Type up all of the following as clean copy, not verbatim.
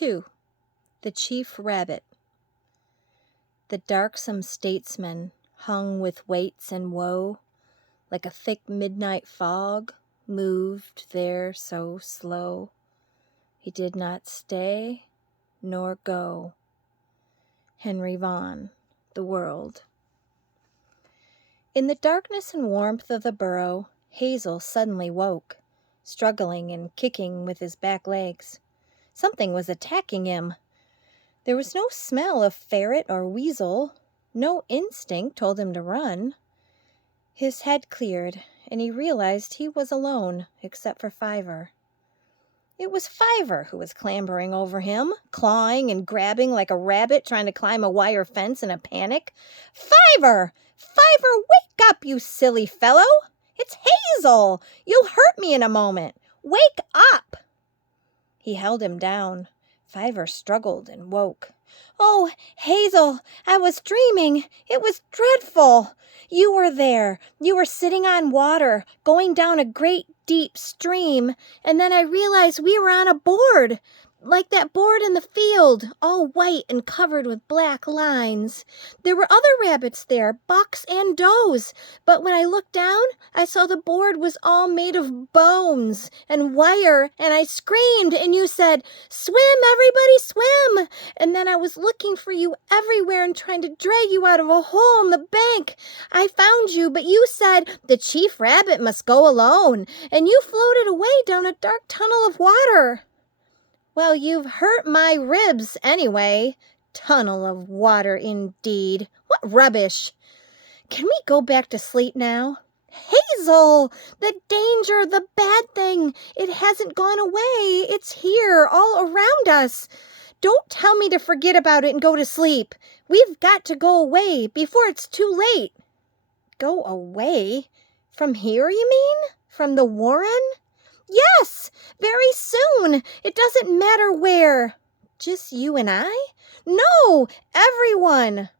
II. The Chief Rabbit. The darksome statesman, hung with weights and woe, like a thick midnight fog, moved there so slow. He did not stay nor go. Henry Vaughan, The World. In the darkness and warmth of the burrow, Hazel suddenly woke, struggling and kicking with his back legs. Something was attacking him. There was no smell of ferret or weasel. No instinct told him to run. His head cleared, and he realized he was alone, except for Fiver. It was Fiver who was clambering over him, clawing and grabbing like a rabbit trying to climb a wire fence in a panic. Fiver! Fiver, wake up, you silly fellow! It's Hazel! You'll hurt me in a moment. Wake up! He held him down. Fiver struggled and woke. Oh, Hazel, I was dreaming. It was dreadful. You were there. You were sitting on water, going down a great deep stream, and then I realized we were on a board, like that board in the field, all white and covered with black lines. There were other rabbits there, bucks and does, but when I looked down, I saw the board was all made of bones and wire, and I screamed, and you said, "Swim, everybody, swim!" And then I was looking for you everywhere and trying to drag you out of a hole in the bank. I found you, but you said, "The Chief Rabbit must go alone," and you floated away down a dark tunnel of water. Well, you've hurt my ribs anyway. Tunnel of water, indeed. What rubbish. Can we go back to sleep now? Hazel! The danger, the bad thing. It hasn't gone away. It's here, all around us. Don't tell me to forget about it and go to sleep. We've got to go away before it's too late. Go away? From here, you mean? From the Warren? Yes, very soon. It doesn't matter where. Just you and I? No, everyone.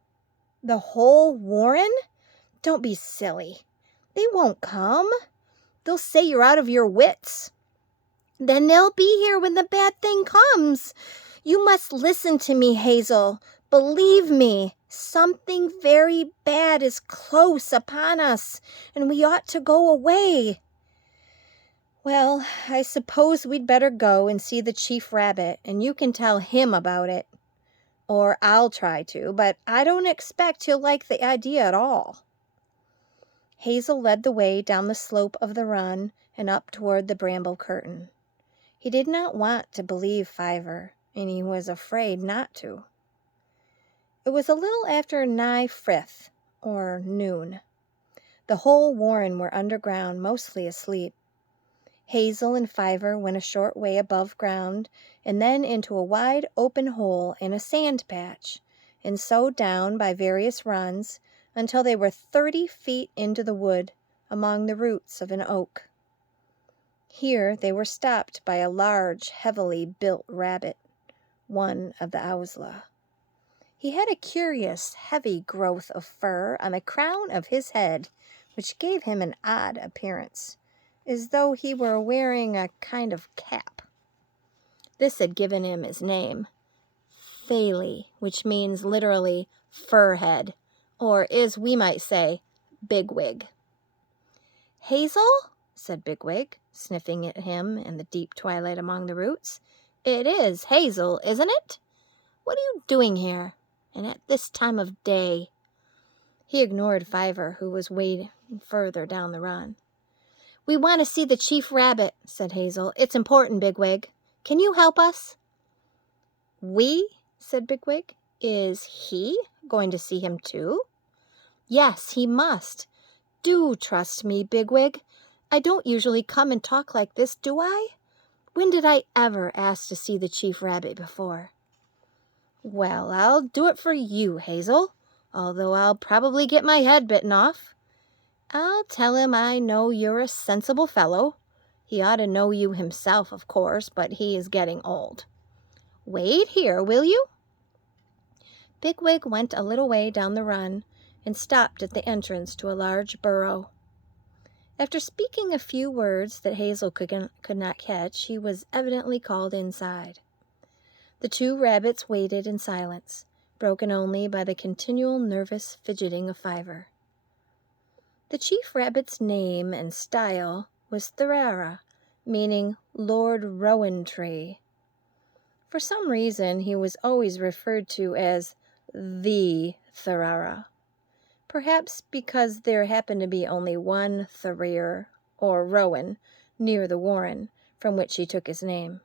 The whole Warren? Don't be silly. They won't come. They'll say you're out of your wits. Then they'll be here when the bad thing comes. You must listen to me, Hazel. Believe me, something very bad is close upon us, and we ought to go away. Well, I suppose we'd better go and see the Chief Rabbit, and you can tell him about it. Or I'll try to, but I don't expect he'll like the idea at all. Hazel led the way down the slope of the run and up toward the bramble curtain. He did not want to believe Fiver, and he was afraid not to. It was a little after nigh frith, or noon. The whole warren were underground, mostly asleep. Hazel and Fiver went a short way above ground, and then into a wide open hole in a sand patch, and so down by various runs until they were 30 feet into the wood, among the roots of an oak. Here they were stopped by a large, heavily built rabbit, one of the Owsla. He had a curious, heavy growth of fur on the crown of his head, which gave him an odd appearance, as though he were wearing a kind of cap. This had given him his name, Thalie, which means literally fur head, or as we might say, bigwig. Hazel, said Bigwig, sniffing at him in the deep twilight among the roots. It is Hazel, isn't it? What are you doing here, and at this time of day? He ignored Fiver, who was way further down the run. We want to see the Chief Rabbit, said Hazel. It's important, Bigwig. Can you help us? We, said Bigwig. Is he going to see him too? Yes, he must. Do trust me, Bigwig. I don't usually come and talk like this, do I? When did I ever ask to see the Chief Rabbit before? Well, I'll do it for you, Hazel, although I'll probably get my head bitten off. I'll tell him I know you're a sensible fellow. He ought to know you himself, of course, but he is getting old. Wait here, will you? Bigwig went a little way down the run and stopped at the entrance to a large burrow. After speaking a few words that Hazel could not catch, he was evidently called inside. The two rabbits waited in silence, broken only by the continual nervous fidgeting of Fiver. The chief rabbit's name and style was Thurara, meaning Lord Rowan Tree. For some reason, he was always referred to as the Thurara. Perhaps because there happened to be only one Thurir, or Rowan, near the warren, from which he took his name.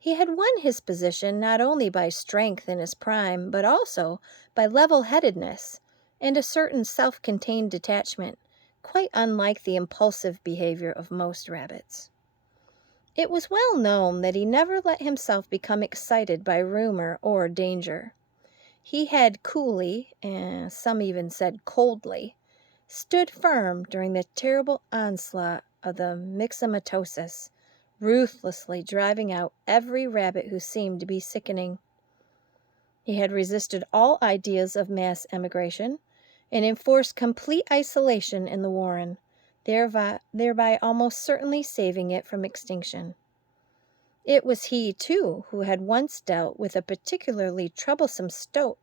He had won his position not only by strength in his prime, but also by level-headedness and a certain self-contained detachment, quite unlike the impulsive behavior of most rabbits. It was well known that he never let himself become excited by rumor or danger. He had coolly, and some even said coldly, stood firm during the terrible onslaught of the myxomatosis, ruthlessly driving out every rabbit who seemed to be sickening. He had resisted all ideas of mass emigration and enforced complete isolation in the warren, thereby almost certainly saving it from extinction. It was he, too, who had once dealt with a particularly troublesome stoat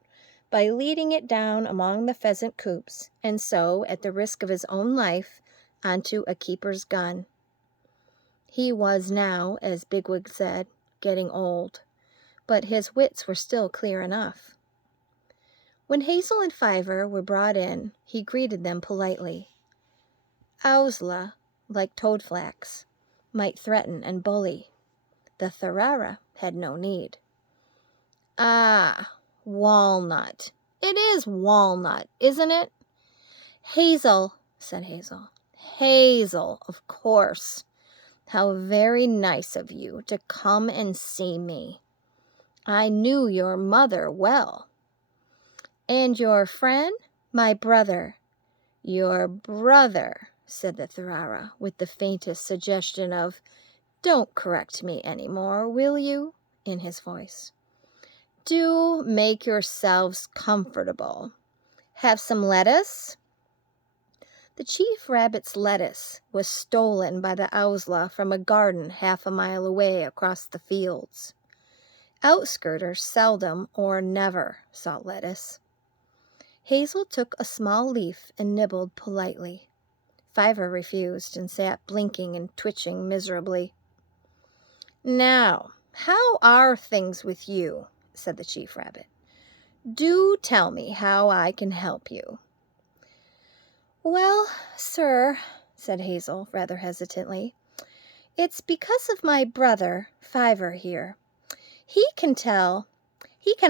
by leading it down among the pheasant coops, and so, at the risk of his own life, onto a keeper's gun. He was now, as Bigwig said, getting old, but his wits were still clear enough. When Hazel and Fiver were brought in, he greeted them politely. Owsla, like Toadflax, might threaten and bully. The Thurara had no need. Ah, Walnut. It is Walnut, isn't it? Hazel, said Hazel. Hazel, of course. How very nice of you to come and see me. I knew your mother well. And your friend? My brother. Your brother, said the Thurara, with the faintest suggestion of, "Don't correct me any more, will you?" in his voice. "Do make yourselves comfortable. Have some lettuce?" The chief rabbit's lettuce was stolen by the Owsla from a garden half a mile away across the fields. Outskirters seldom or never saw lettuce. Hazel took a small leaf and nibbled politely. Fiver refused and sat blinking and twitching miserably. "Now, how are things with you?" said the chief rabbit. "Do tell me how I can help you." "Well, sir," said Hazel, rather hesitantly, "it's because of my brother, Fiver, here. He can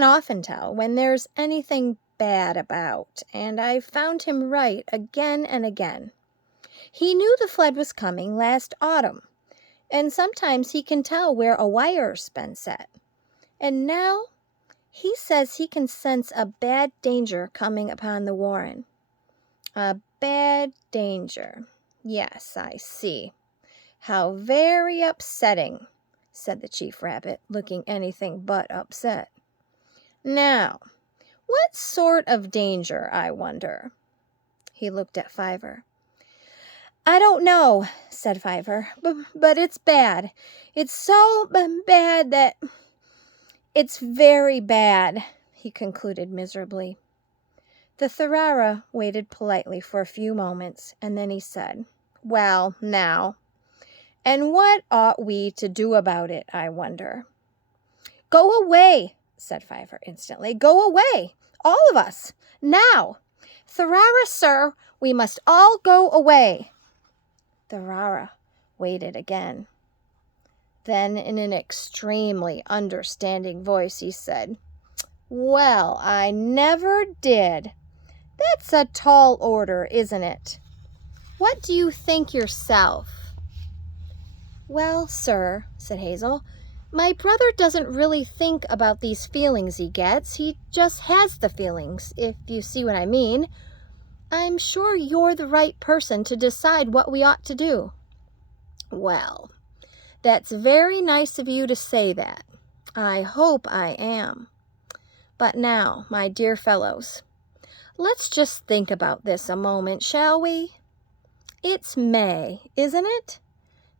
often tell when there's anything bad about, and I've found him right again and again. He knew the flood was coming last autumn, and sometimes he can tell where a wire's been set. And now he says he can sense a bad danger coming upon the warren." "A bad danger. Yes, I see. How very upsetting," said the chief rabbit, looking anything but upset. "Now, what sort of danger, I wonder?" He looked at Fiver. "I don't know," said Fiver, but it's bad. It's so bad that it's very bad," he concluded miserably. The Thurara waited politely for a few moments, and then he said, "Well, now, and what ought we to do about it, I wonder?" "Go away," said Fiver instantly. "Go away, all of us, now. Thurara, sir, we must all go away." Thurara waited again. Then, in an extremely understanding voice, he said, "Well, I never did. That's a tall order, isn't it? What do you think yourself?" "Well, sir," said Hazel, "my brother doesn't really think about these feelings he gets. He just has the feelings, if you see what I mean. I'm sure you're the right person to decide what we ought to do." "Well, that's very nice of you to say that. I hope I am. But now, my dear fellows, let's just think about this a moment, shall we? It's May, isn't it?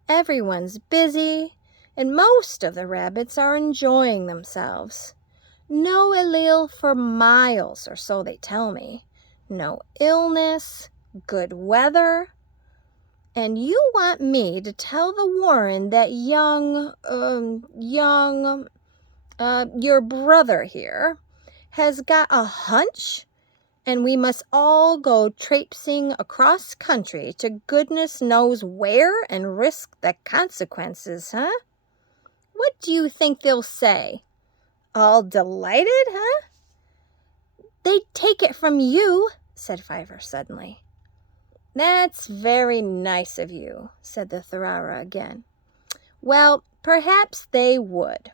Everyone's busy, and most of the rabbits are enjoying themselves. No allele for miles, or so they tell me. No illness, good weather. And you want me to tell the Warren that your brother here has got a hunch, and we must all go traipsing across country to goodness knows where and risk the consequences, huh? What do you think they'll say? All delighted, huh? They'd take it from you, said Fiver suddenly. That's very nice of you, said the Tharara again. Well, perhaps they would.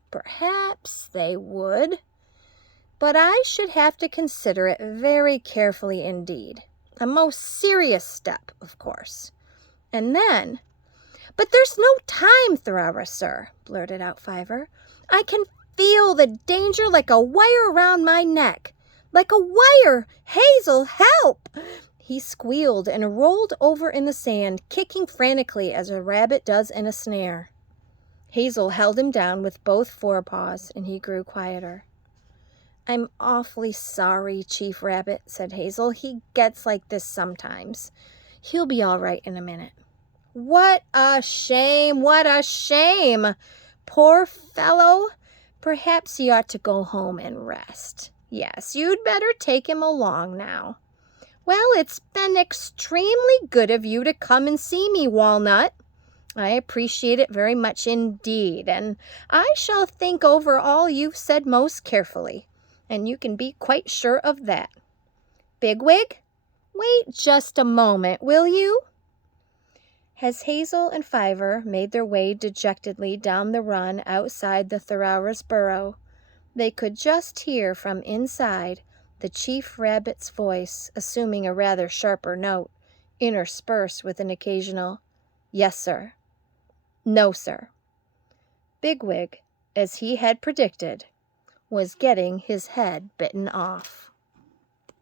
But I should have to consider it very carefully indeed. A most serious step, of course. And then, but there's no time, Tharara, sir, blurted out Fiver. I can feel the danger like a wire around my neck. Like a wire! Hazel, help! He squealed and rolled over in the sand, kicking frantically as a rabbit does in a snare. Hazel held him down with both forepaws, and he grew quieter. I'm awfully sorry, Chief Rabbit, said Hazel. He gets like this sometimes. He'll be all right in a minute. What a shame, what a shame! Poor fellow. Perhaps he ought to go home and rest. Yes, you'd better take him along now. Well, it's been extremely good of you to come and see me, Walnut. I appreciate it very much indeed, and I shall think over all you've said most carefully, and you can be quite sure of that. Bigwig, wait just a moment, will you? As Hazel and Fiver made their way dejectedly down the run outside the Tharara's burrow, they could just hear from inside the Chief Rabbit's voice, assuming a rather sharper note, interspersed with an occasional, "Yes, sir." "No, sir." Bigwig, as he had predicted, was getting his head bitten off.